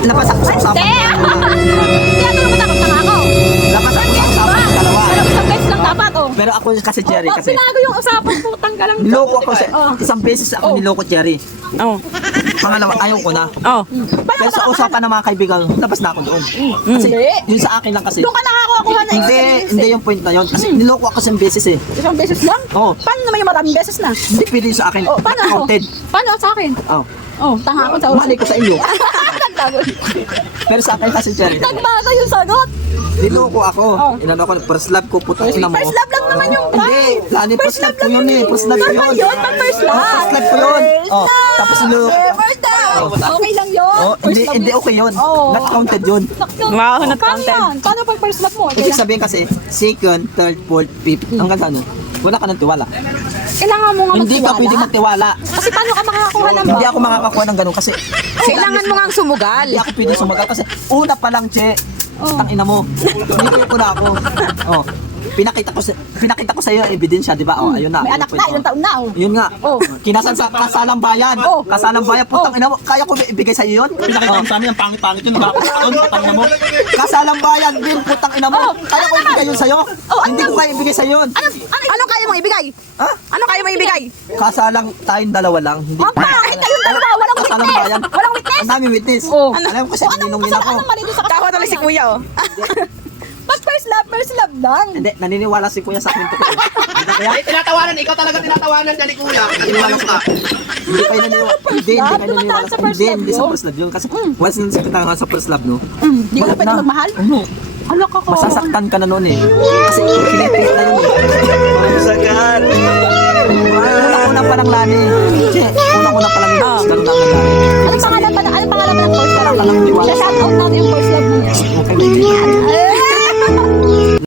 Napasak ko sa usapan. Tinatulong kita kung tanga ako. Napasak ko sa usapan ng dalawa. Pero isang beses lang dapat, oh. Pero ako kasi Jerry kasi. Binago yung usapan, putang ka lang. Niloko ako sa isang beses ako niloko Jerry. Oh. Pangalawa, ayaw ko na. Oh. Pero sa usapan ng mga kaibigan, labas na ako doon. Kasi yun sa akin lang kasi. Doon ka nakakuha na Hindi yung point na yun. Kasi niloko ako sa beses eh. Isang beses lang? Oo. Paano naman yung maraming beses na? Hindi pwede yun sa akin. Oh, paano ako? Counted. Paano sa akin? Oh. Oh, tanga ako sa Mali ko sa inyo. Nagbago. Pero sa akin kasi Jerry. Nagbago yung sagot. Niloko ako. Inano ko, first love ko, putang ina mo. First love lang naman yung Hindi, lani first love ko yun eh. First love ko yun. Yun, pag first love. First love ko yun. Oh, tapos niloko. First love. Okay lang yun. Oh, hindi okay yun. Oh. Not counted yun. Wow, not Paano counted. yan? Paano pag first love mo? Ibig sabihin kasi, second, third, fourth, fifth, hanggang ano, wala ka ng tiwala. Kailangan mo nga Hindi ka pwede magtiwala. Kasi paano ka makakakuha ng Hindi ako makakakuha ng ganun kasi Kailangan mo ngang sumugal. hindi ako pwede sumagal kasi una pa lang, che, tang ina mo. Hindi ko na ako. Oh. Pinakita ko sa iyo ebidensya, di ba? Oh, ayun na. May anak na, ilang taon na, oh. Yun nga. Oh. Kinasal sa kasalang bayan. Oh. Kasalang bayan, putang ina mo. Kaya ko ibigay sa iyo yun? Pinakita mo sa amin, ang pangit-pangit yun. Nakakataon, tanga mo. Kasalang bayan din, putang ina mo. Kaya ko ibigay yun sa iyo. Hindi ko kaya ibigay sa iyo. Ano kaya mong ibigay? Ha? Ano kaya mong ibigay? Kasalang tayong dalawa lang. Hindi. Ang pangit kayong dalawa, walang Kasalang witness. bayan. Walang witness. Ang daming witness. Oh. Alam mo kasi ninongin ako. Anong mali doon sa Tawa tuloy si kuya, oh. Pag first love lang. Hindi, naniniwala si kuya sa akin. Kaya, Ay, tinatawanan, ikaw talaga tinatawanan niya ni Kuya. Naniniwala ka. hindi kayo naniniwala. Hindi kayo naniniwala. Dumataan sa first love, Hindi sa no? first love yun. Kasi once na nasaktan ka sa first love, no? Hindi ka na pwede magmahal? Ano? Alak ako. Masasaktan ka na noon eh. Kasi pinipilit na yun eh. Masagan! Una-una pa lang lani. Che, una-una pa lang yun. Ganun lang ang lani. Anong pangalan ba ng first love? Walang tiwala. Shout out natin yung first love mo.